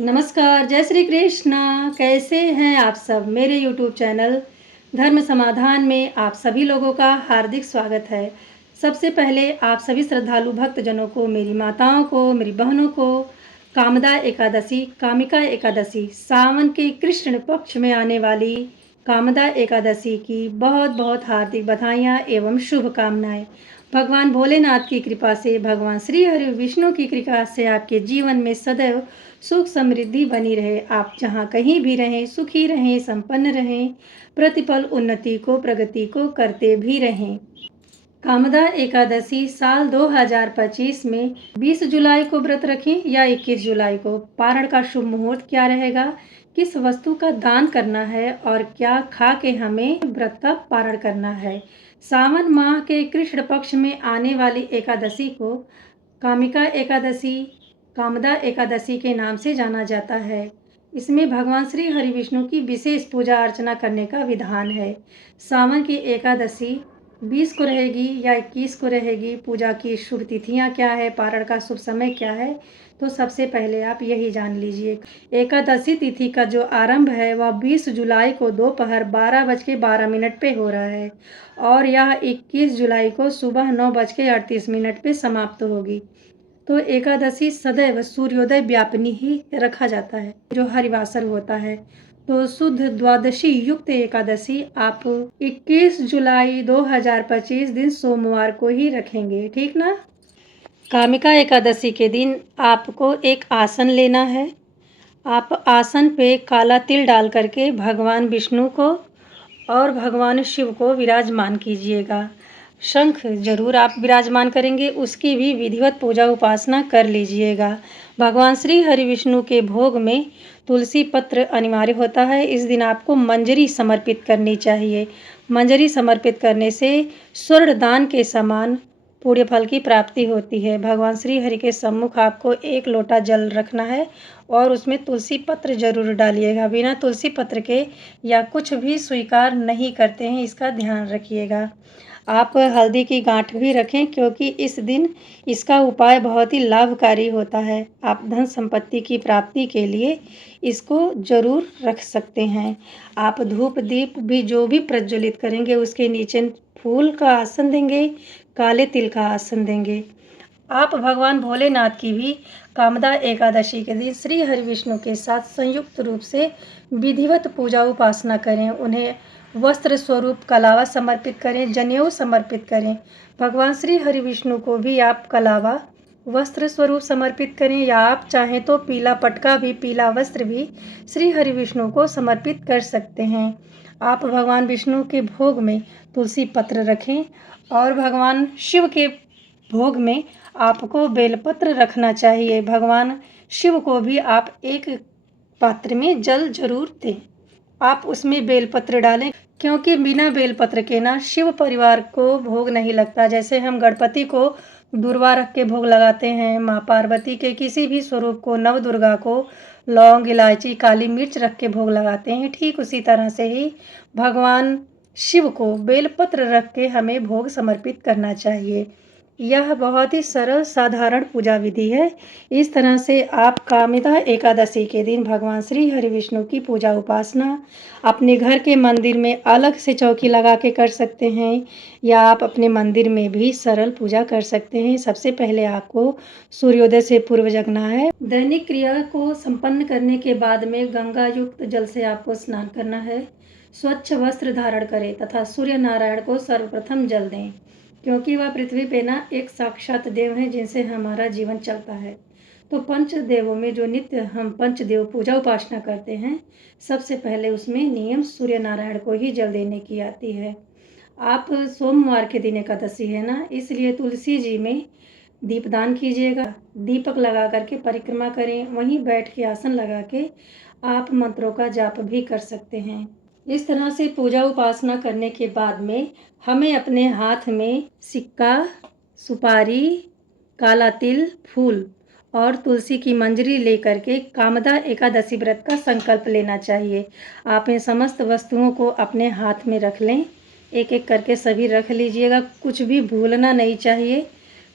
नमस्कार, जय श्री कृष्णा। कैसे हैं आप सब? मेरे यूट्यूब चैनल धर्म समाधान में आप सभी लोगों का हार्दिक स्वागत है। सबसे पहले आप सभी श्रद्धालु भक्तजनों को, मेरी माताओं को, मेरी बहनों को कामदा एकादशी, कामिका एकादशी, सावन के कृष्ण पक्ष में आने वाली कामदा एकादशी की बहुत बहुत हार्दिक बधाइयाँ एवं शुभकामनाएँ। भगवान भोलेनाथ की कृपा से, भगवान श्री हरि विष्णु की कृपा से आपके जीवन में सदैव सुख समृद्धि बनी रहे। आप जहाँ कहीं भी रहें, सुखी रहें, संपन्न रहें, प्रतिपल उन्नति को, प्रगति को करते भी रहें। कामदा एकादशी साल 2025 में 20 जुलाई को व्रत रखें या 21 जुलाई को। पारण का शुभ मुहूर्त क्या रहेगा, किस वस्तु का दान करना है और क्या खा के हमें व्रत का पारण करना है। सावन माह के कृष्ण पक्ष में आने वाली एकादशी को कामिका एकादशी, कामदा एकादशी के नाम से जाना जाता है। इसमें भगवान श्री हरि विष्णु की विशेष पूजा अर्चना करने का विधान है। सावन की एकादशी 20 को रहेगी या 21 को रहेगी। पूजा की शुभ तिथियां क्या है, पारण का शुभ समय क्या है, तो सबसे पहले आप यही जान लीजिए। एकादशी तिथि का जो आरंभ है वह 20 जुलाई को दोपहर 12:12 पे हो रहा है और यह 21 जुलाई को सुबह 9:38 पे समाप्त होगी। तो एकादशी सदैव सूर्योदय व्यापिनी ही रखा जाता है, जो हरिवासर होता है। तो शुद्ध द्वादशी युक्त एकादशी आप 21 जुलाई 2025 दिन सोमवार को ही रखेंगे, ठीक ना। कामिका एकादशी के दिन आपको एक आसन लेना है। आप आसन पे काला तिल डाल करके भगवान विष्णु को और भगवान शिव को विराजमान कीजिएगा। शंख जरूर आप विराजमान करेंगे, उसकी भी विधिवत पूजा उपासना कर लीजिएगा। भगवान श्री हरि विष्णु के भोग में तुलसी पत्र अनिवार्य होता है। इस दिन आपको मंजरी समर्पित करनी चाहिए। मंजरी समर्पित करने से स्वर्ण दान के समान पुण्य फल की प्राप्ति होती है। भगवान श्री हरि के सम्मुख आपको एक लोटा जल रखना है और उसमें तुलसी पत्र जरूर डालिएगा। बिना तुलसी पत्र के या कुछ भी स्वीकार नहीं करते हैं, इसका ध्यान रखिएगा। आप हल्दी की गांठ भी रखें, क्योंकि इस दिन इसका उपाय बहुत ही लाभकारी होता है। आप धन संपत्ति की प्राप्ति के लिए इसको जरूर रख सकते हैं। आप धूप दीप भी जो भी प्रज्वलित करेंगे उसके नीचे फूल का आसन देंगे, काले तिल का आसन देंगे। आप भगवान भोलेनाथ की भी कामदा एकादशी के दिन श्री हरि विष्णु के साथ संयुक्त रूप से विधिवत पूजा उपासना करें। उन्हें वस्त्र स्वरूप कलावा समर्पित करें, जनेऊ समर्पित करें। भगवान श्री हरि विष्णु को भी आप कलावा वस्त्र स्वरूप समर्पित करें, या आप चाहें तो पीला पटका भी, पीला वस्त्र भी श्री हरि विष्णु को समर्पित कर सकते हैं। आप भगवान विष्णु के भोग में तुलसी पत्र रखें और भगवान शिव के भोग में आपको बेलपत्र रखना चाहिए। भगवान शिव को भी आप एक पात्र में जल जरूर दें। आप उसमें बेलपत्र डालें, क्योंकि बिना बेलपत्र के ना शिव परिवार को भोग नहीं लगता। जैसे हम गणपति को दुर्वा रख के भोग लगाते हैं, माँ पार्वती के किसी भी स्वरूप को, नव दुर्गा को लौंग, इलायची, काली मिर्च रख के भोग लगाते हैं, ठीक उसी तरह से ही भगवान शिव को बेलपत्र रख के हमें भोग समर्पित करना चाहिए। यह बहुत ही सरल साधारण पूजा विधि है। इस तरह से आप कामिता एकादशी के दिन भगवान श्री हरि विष्णु की पूजा उपासना अपने घर के मंदिर में अलग से चौकी लगा के कर सकते हैं, या आप अपने मंदिर में भी सरल पूजा कर सकते हैं। सबसे पहले आपको सूर्योदय से पूर्व जगना है। दैनिक क्रिया को संपन्न करने के बाद में गंगा युक्त जल से आपको स्नान करना है। स्वच्छ वस्त्र धारण करें तथा सूर्य नारायण को सर्वप्रथम जल दें, क्योंकि वह पृथ्वी पे ना एक साक्षात देव हैं जिनसे हमारा जीवन चलता है। तो पंच देवों में जो नित्य हम पंचदेव पूजा उपासना करते हैं, सबसे पहले उसमें नियम सूर्य नारायण को ही जल देने की आती है। आप सोमवार के दिन एकादशी है ना, इसलिए तुलसी जी में दीपदान कीजिएगा। दीपक लगा करके परिक्रमा करें, वहीं बैठ के आसन लगा के आप मंत्रों का जाप भी कर सकते हैं। इस तरह से पूजा उपासना करने के बाद में हमें अपने हाथ में सिक्का, सुपारी, काला तिल, फूल और तुलसी की मंजरी लेकर के कामदा एकादशी व्रत का संकल्प लेना चाहिए। आप इन समस्त वस्तुओं को अपने हाथ में रख लें, एक एक करके सभी रख लीजिएगा, कुछ भी भूलना नहीं चाहिए।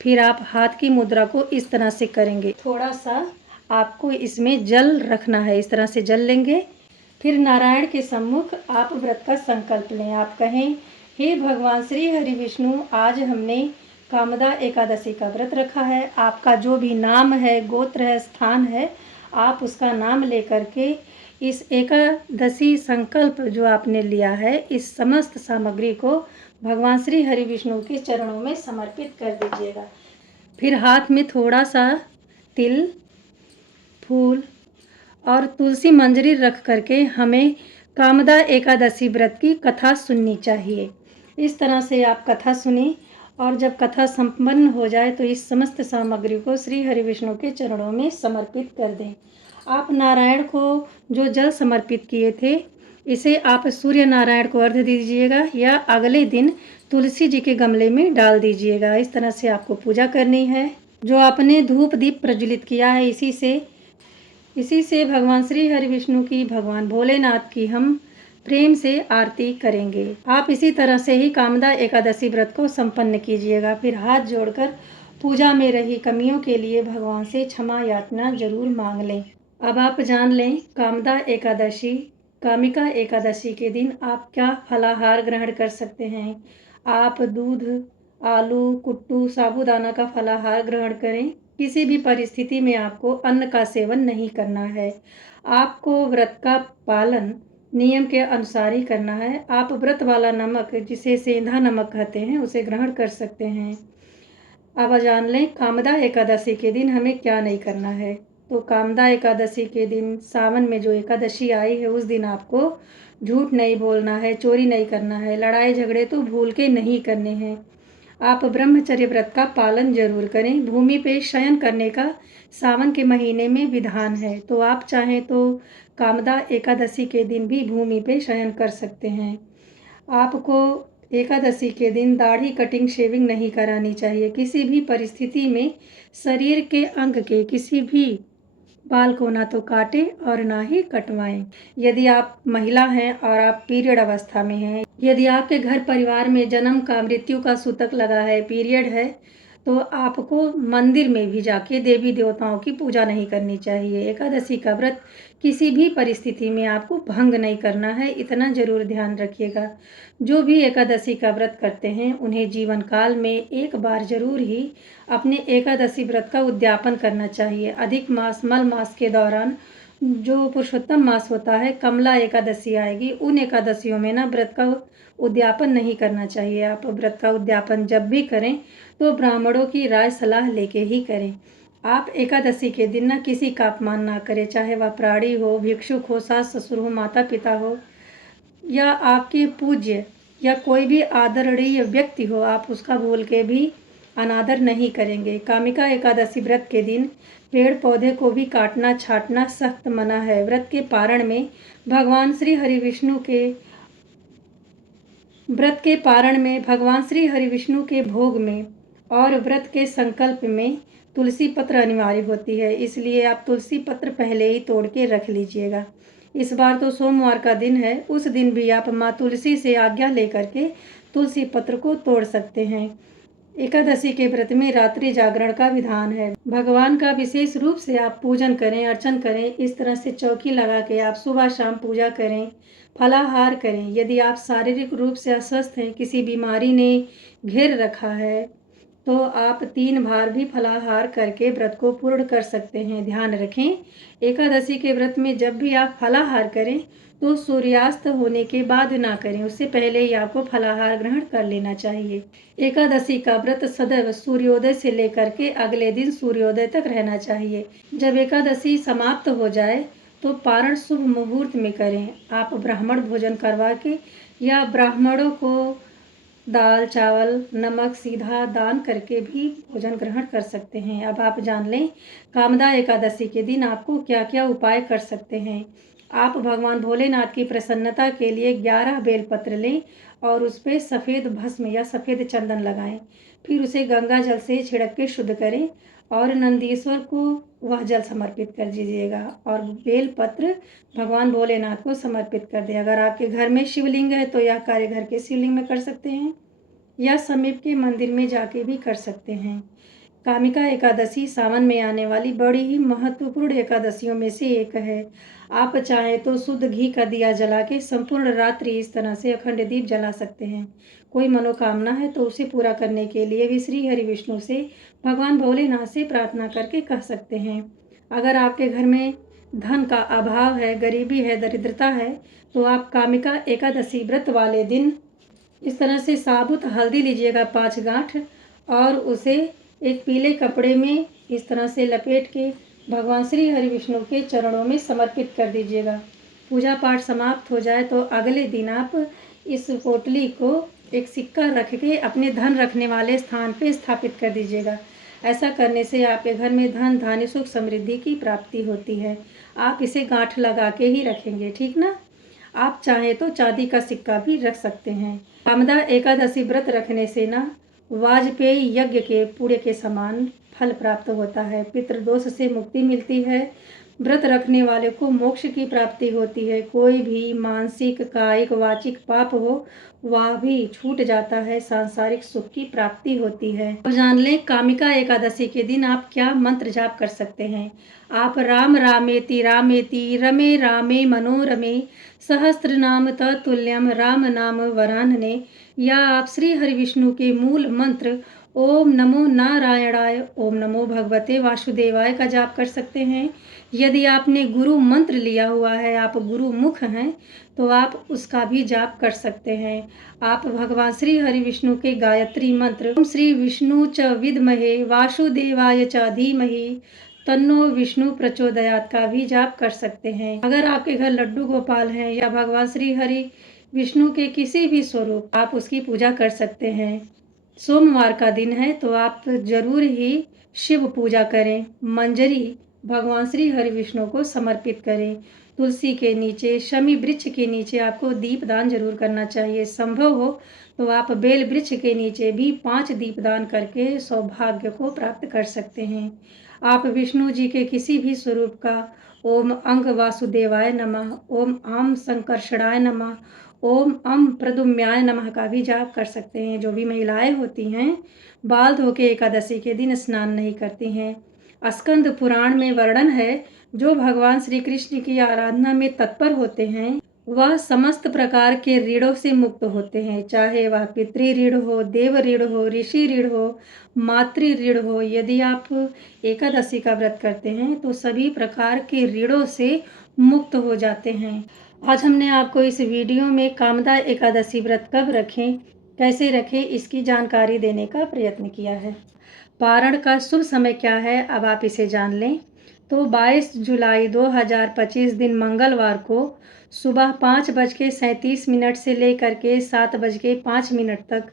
फिर आप हाथ की मुद्रा को इस तरह से करेंगे, थोड़ा सा आपको इसमें जल रखना है। इस तरह से जल लेंगे। फिर नारायण के सम्मुख आप व्रत का संकल्प लें। आप कहें, हे भगवान श्री हरि विष्णु, आज हमने कामदा एकादशी का व्रत रखा है। आपका जो भी नाम है, गोत्र है, स्थान है, आप उसका नाम लेकर के इस एकादशी संकल्प जो आपने लिया है, इस समस्त सामग्री को भगवान श्री हरि विष्णु के चरणों में समर्पित कर दीजिएगा। फिर हाथ में थोड़ा सा तिल, फूल और तुलसी मंजरी रख करके हमें कामदा एकादशी व्रत की कथा सुननी चाहिए। इस तरह से आप कथा सुनी और जब कथा संपन्न हो जाए तो इस समस्त सामग्री को श्री हरि विष्णु के चरणों में समर्पित कर दें। आप नारायण को जो जल समर्पित किए थे, इसे आप सूर्य नारायण को अर्घ्य दीजिएगा या अगले दिन तुलसी जी के गमले में डाल दीजिएगा। इस तरह से आपको पूजा करनी है। जो आपने धूप दीप प्रज्वलित किया है, इसी से भगवान श्री हरि विष्णु की, भगवान भोलेनाथ की हम प्रेम से आरती करेंगे। आप इसी तरह से ही कामदा एकादशी व्रत को संपन्न कीजिएगा। फिर हाथ जोड़कर पूजा में रही कमियों के लिए भगवान से क्षमा याचना जरूर मांग लें। अब आप जान लें, कामदा एकादशी, कामिका एकादशी के दिन आप क्या फलाहार ग्रहण कर सकते हैं। आप दूध, आलू, कुट्टू, साबूदाना का फलाहार ग्रहण करें। किसी भी परिस्थिति में आपको अन्न का सेवन नहीं करना है। आपको व्रत का पालन नियम के अनुसार ही करना है। आप व्रत वाला नमक, जिसे सेंधा नमक कहते हैं, उसे ग्रहण कर सकते हैं। अब जान लें, कामदा एकादशी के दिन हमें क्या नहीं करना है। तो कामदा एकादशी के दिन, सावन में जो एकादशी आई है, उस दिन आपको झूठ नहीं बोलना है, चोरी नहीं करना है, लड़ाई झगड़े तो भूल के नहीं करने हैं। आप ब्रह्मचर्य व्रत का पालन जरूर करें। भूमि पे शयन करने का सावन के महीने में विधान है, तो आप चाहें तो कामदा एकादशी के दिन भी भूमि पे शयन कर सकते हैं। आपको एकादशी के दिन दाढ़ी, कटिंग, शेविंग नहीं करानी चाहिए। किसी भी परिस्थिति में शरीर के अंग के किसी भी बाल को ना तो काटें और ना ही कटवाएं। यदि आप महिला हैं और आप पीरियड अवस्था में हैं, यदि आपके घर परिवार में जन्म का, मृत्यु का सूतक लगा है, पीरियड है, तो आपको मंदिर में भी जाके देवी देवताओं की पूजा नहीं करनी चाहिए। एकादशी का व्रत किसी भी परिस्थिति में आपको भंग नहीं करना है, इतना जरूर ध्यान रखिएगा। जो भी एकादशी का व्रत करते हैं, उन्हें जीवन काल में एक बार जरूर ही अपने एकादशी व्रत का उद्यापन करना चाहिए। अधिक मास, मल मास के दौरान जो पुरुषोत्तम मास होता है, कमला एकादशी आएगी, उन एकादशियों में ना व्रत का उद्यापन नहीं करना चाहिए। आप व्रत का उद्यापन जब भी करें तो ब्राह्मणों की राय सलाह लेके ही करें। आप एकादशी के दिन ना किसी का अपमान ना करें, चाहे वह प्राणी हो, भिक्षुक हो, सास ससुर हो, माता पिता हो या आपके पूज्य या कोई भी आदरणीय व्यक्ति हो, आप उसका भूल के भी अनादर नहीं करेंगे। कामिका एकादशी व्रत के दिन पेड़ पौधे को भी काटना, छाटना सख्त मना है। व्रत के पारण में भगवान श्री हरि विष्णु के भोग में और व्रत के संकल्प में तुलसी पत्र अनिवार्य होती है, इसलिए आप तुलसी पत्र पहले ही तोड़ के रख लीजिएगा। इस बार तो सोमवार का दिन है, उस दिन भी आप माँ तुलसी से आज्ञा लेकर के तुलसी पत्र को तोड़ सकते हैं। एकादशी के व्रत में रात्रि जागरण का विधान है। भगवान का विशेष रूप से आप पूजन करें, अर्चन करें। इस तरह से चौकी लगा के आप सुबह शाम पूजा करें, फलाहार करें। यदि आप शारीरिक रूप से अस्वस्थ हैं, किसी बीमारी ने घेर रखा है, तो आप 3 बार भी फलाहार करके व्रत को पूर्ण कर सकते हैं। ध्यान रखें, एकादशी के व्रत में जब भी आप फलाहार करें तो सूर्यास्त होने के बाद ना करें, उससे पहले ही आपको फलाहार ग्रहण कर लेना चाहिए। एकादशी का व्रत सदैव सूर्योदय से लेकर के अगले दिन सूर्योदय तक रहना चाहिए। जब एकादशी समाप्त हो जाए तो पारण शुभ मुहूर्त में करें। आप ब्राह्मण भोजन करवा के या ब्राह्मणों को दाल, चावल, नमक सीधा दान करके भी भोजन ग्रहण कर सकते हैं। अब आप जान लें, कामदा एकादशी के दिन आपको क्या क्या उपाय कर सकते हैं। आप भगवान भोलेनाथ की प्रसन्नता के लिए 11 बेलपत्र लें और उस पर सफ़ेद भस्म या सफ़ेद चंदन लगाएं। फिर उसे गंगा जल से छिड़क के शुद्ध करें और नंदीश्वर को वह जल समर्पित कर दीजिएगा और बेलपत्र भगवान भोलेनाथ को समर्पित कर दें। अगर आपके घर में शिवलिंग है तो यह कार्य घर के शिवलिंग में कर सकते हैं या समीप के मंदिर में जाके भी कर सकते हैं। कामिका एकादशी सावन में आने वाली बड़ी ही महत्वपूर्ण एकादशियों में से एक है। आप चाहें तो शुद्ध घी का दिया जला के संपूर्ण रात्रि इस तरह से अखंड दीप जला सकते हैं। कोई मनोकामना है तो उसे पूरा करने के लिए भी श्री हरि विष्णु से भगवान भोलेनाथ से प्रार्थना करके कह सकते हैं। अगर आपके घर में धन का अभाव है, गरीबी है, दरिद्रता है, तो आप कामिका एकादशी व्रत वाले दिन इस तरह से साबुत हल्दी लीजिएगा 5 गांठ और उसे एक पीले कपड़े में इस तरह से लपेट के भगवान श्री हरि विष्णु के चरणों में समर्पित कर दीजिएगा। पूजा पाठ समाप्त हो जाए तो अगले दिन आप इस पोटली को एक सिक्का रख के अपने धन रखने वाले स्थान पे स्थापित कर दीजिएगा। ऐसा करने से आपके घर में धन, धान्य, सुख, समृद्धि की प्राप्ति होती है। आप इसे गांठ लगा के ही रखेंगे, ठीक ना। आप चाहें तो चांदी का सिक्का भी रख सकते हैं। कामदा एकादशी व्रत रखने से ना वाजपेयी यज्ञ के पूरे के समान फल प्राप्त होता है। पितृदोष से मुक्ति मिलती है। व्रत रखने वाले को मोक्ष की प्राप्ति होती है। कोई भी मानसिक, कायिक, वाचिक पाप हो वह भी छूट जाता है। सांसारिक सुख की प्राप्ति होती है। अब जान लें कामिका एकादशी के दिन आप क्या मंत्र जाप कर सकते हैं। आप राम रामेति रामेति रमे रामे मनोरमे सहस्त्र नाम तत्तुल्यम राम नाम वरानने, या आप श्री हरि विष्णु के मूल मंत्र ओम नमो नारायणाय, ओम नमो भगवते वासुदेवाय का जाप कर सकते हैं। यदि आपने गुरु मंत्र लिया हुआ है, आप गुरु मुख हैं, तो आप उसका भी जाप कर सकते हैं। आप भगवान श्री हरि विष्णु के गायत्री मंत्र ओम श्री विष्णु च विद्महे वासुदेवाय च धीमहि तन्नो विष्णु प्रचोदयात का भी जाप कर सकते हैं। अगर आपके घर लड्डू गोपाल हैं या भगवान श्री हरि विष्णु के किसी भी स्वरूप, आप उसकी पूजा कर सकते हैं। सोमवार का दिन है तो आप जरूर ही शिव पूजा करें। मंजरी भगवान श्री हरि विष्णु को समर्पित करें। तुलसी के नीचे, शमी वृक्ष के नीचे आपको दीपदान जरूर करना चाहिए। संभव हो तो आप बेल वृक्ष के नीचे भी 5 दीपदान करके सौभाग्य को प्राप्त कर सकते हैं। आप विष्णु जी के किसी भी स्वरूप का ओम अंग वासुदेवाय नमः, ओम आम संकर्षणाय नमः, ओम अम प्रदुम्याय नमः का भी जाप कर सकते हैं। जो भी महिलाएं होती हैं बाल धो के एकादशी के दिन स्नान नहीं करती हैं। स्कंद पुराण में वर्णन है, जो भगवान श्री कृष्ण की आराधना में तत्पर होते हैं वह समस्त प्रकार के ऋणों से मुक्त होते हैं। चाहे वह पितृ ऋण हो, देव ऋण हो, ऋषि ऋण हो, मातृ ऋण हो। यदि आप एकादशी का व्रत करते हैं तो सभी प्रकार के ऋणों से मुक्त हो जाते हैं। आज हमने आपको इस वीडियो में कामदा एकादशी व्रत कब रखें, कैसे रखें, इसकी जानकारी देने का प्रयत्न किया है। पारण का शुभ समय क्या है, अब आप इसे जान लें। तो 22 जुलाई 2025 दिन मंगलवार को सुबह 5:37 से लेकर के 7:05 तक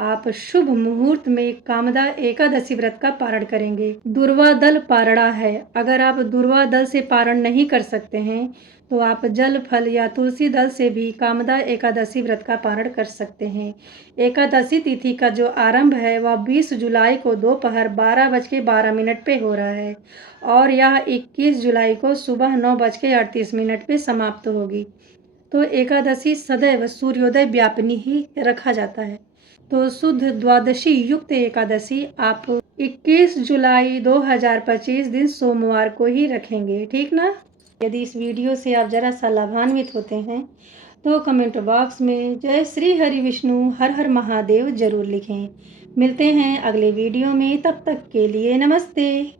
आप शुभ मुहूर्त में कामदा एकादशी व्रत का पारण करेंगे। दुर्वा दल पारणा है। अगर आप दुर्वा दल से पारण नहीं कर सकते हैं तो आप जल, फल या तुलसी दल से भी कामदा एकादशी व्रत का पारण कर सकते हैं। एकादशी तिथि का जो आरंभ है वह 20 जुलाई को दोपहर 12:12 पे हो रहा है और यह 21 जुलाई को सुबह 9:38 पे समाप्त होगी। तो एकादशी सदैव सूर्योदय व्यापिनी ही रखा जाता है। तो शुद्ध द्वादशी युक्त एकादशी आप 21 जुलाई 2025 दिन सोमवार को ही रखेंगे, ठीक ना। यदि इस वीडियो से आप जरा सा लाभान्वित होते हैं तो कमेंट बॉक्स में जय श्री हरि विष्णु हर हर महादेव जरूर लिखें। मिलते हैं अगले वीडियो में, तब तक के लिए नमस्ते।